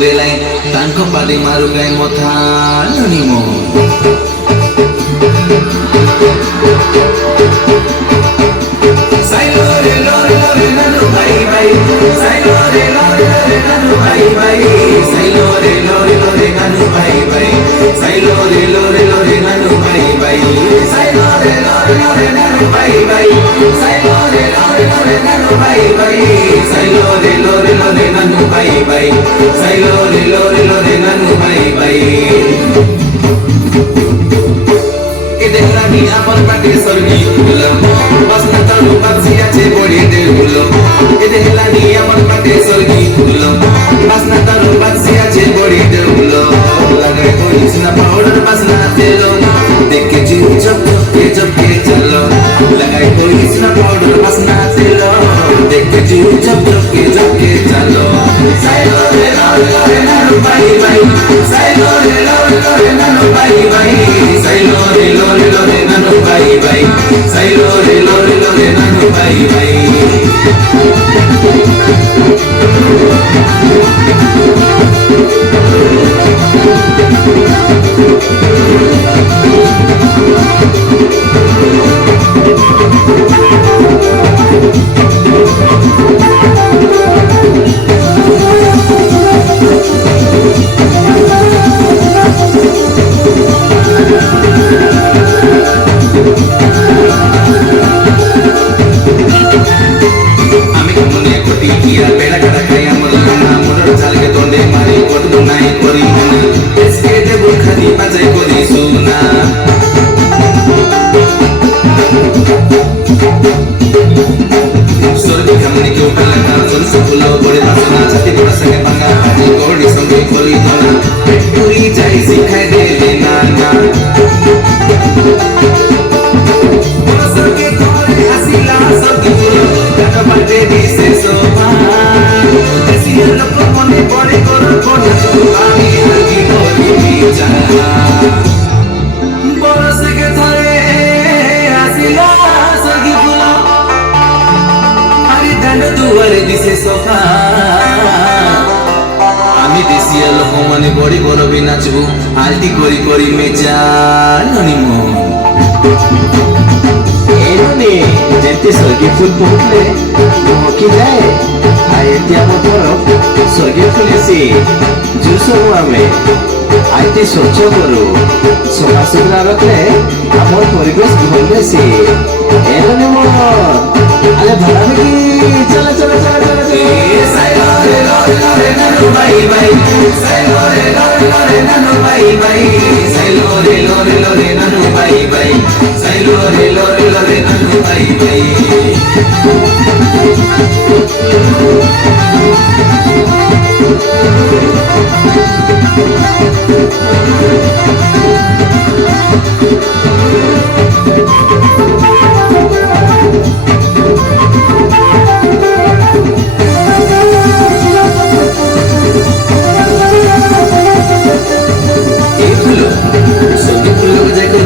ଦେଲାଇ ତାଙ୍କ ପାଦେ ମାରୁଗାଇ ମଥା ନନିମୋ ସାଇଲୋ ରେ ଲୋରେ ନାନୁ ଭାଇ ଭାଇ ସାଇଲୋ ରେ ଲୋରେ ନାନୁ ଭାଇ ଭାଇ ସାଇଲୋ ରେ ଲୋରେ ନାନୁ ଭାଇ ଭାଇ ସାଇଲୋ ରେ ଲୋରେ ନାନୁ ଭାଇ ଭାଇ ସାଇଲୋ ରେ ଲୋରେ ନାନୁ ଭାଇ ভাই সাইলোরে লোরে নানু ভাই ভাই সাইলোরে লোরে নানু ভাই ভাই সাইলোরে লোরে নানু ভাই ভাই এ দেখলানি আমার পাটে সরগি গুলো বাসনা তালু পাছি আছে বড়ি দেগুলো এ দেখলানি আমার পাটে সরগি গুলো বাসনা তালু পাছি আছে বড়ি দেগুলো লাগাই কইছ না পাউডার বাসনা তেলো দেখে জি চপকে চলো লাগাই কইছ না পাউডার বাসনা তেলো দেখে জি চপকে চলো সাইলোরে লোরে নানু ভাই ভাই সাইলোরে লোরে নানু ভাই ভাই সাইলোরে লোরে নানু ভাই ভাই সাইলোরে লোরে নানু ভাই ভাই আমি দেশীয় লোক মানে বড়ি বড় বি নাচবু আলটি করি করি মেজা ননিমো এমনি যেতে সর্গী ফুল বহুতলে মকি যায় আর এতে আমার তরফ সর্গী ফুল এসে জুসবু আমি আইতে স্বচ্ছ করু সফাসুতরা রাখলে আমার পরিবেশ ভাল বেশি এমনি মন আরে ভাড়া নাকি চলো চলো চলো চলো সাইলোরে লোরে নানু ভাই ভাই সাইলোরে লোরে নানু ভাই ভাই সাইলোরে লোরে নানু ভাই ভাই সাইলোরে লোরে নানু ভাই ভাই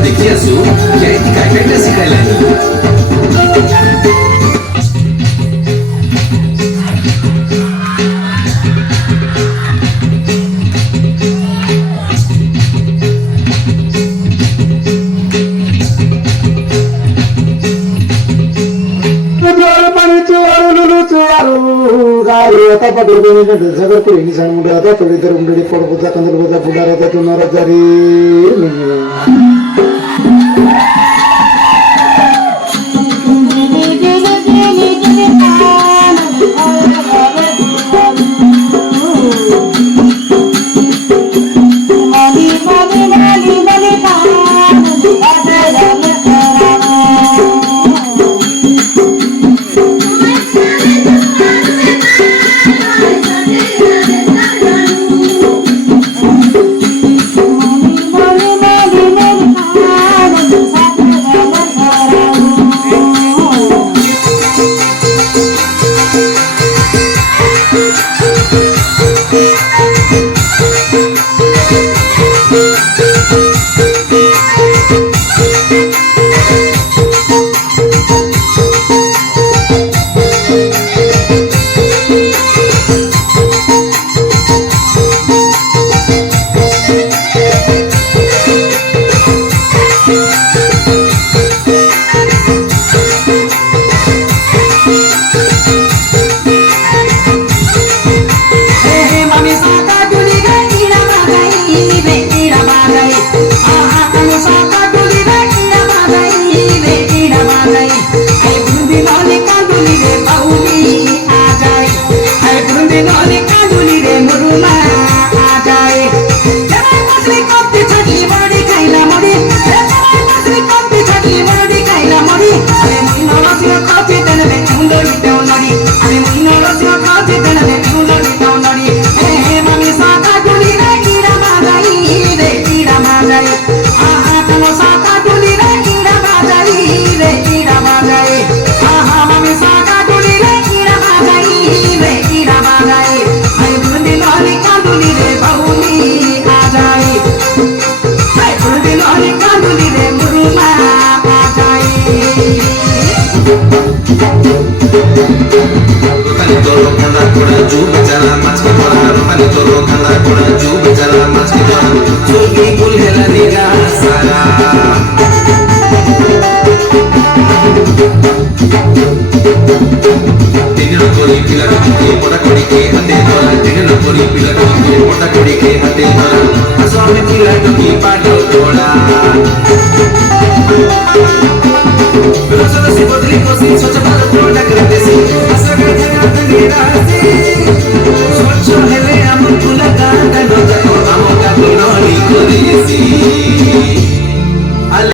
দেখি আসু কি কাইটা শিখাইলানি मुरुमा आ जाए मछली कति छाटली बडी खाइला मडी मछली कति छाटली बडी खाइला मडी अरे महिना रस्यो कति तनले उंडोली डाउनडी अरे महिना रस्यो कति तनले उंडोली डाउनडी ए मम्मी साका डुली रे कीड़ा माजाई आहा तनो साका डुली रे कीड़ा माजाई आहा मम्मी साका डुली रे कीड़ा माजाई आई बुंदी लोली कांदुली रे बहुली आ जाए आई बुंदी लोली कांदुली रे मुरुमा आ जाए Rupani toro khanda koda ju bechara machki mora Rupani toro khanda koda ju bechara machki mora Surgi pul hela niga sara Tinino kori pila ke moda kori ke hate dora Tinino kori pila ke moda kori ke hate dora Aswame pila ki pado dora Filosofia se bodli kosi socha bharo pronda krate si asagar jaga tangira si socha hele amul kula ka dano jato amoka bunoli kori si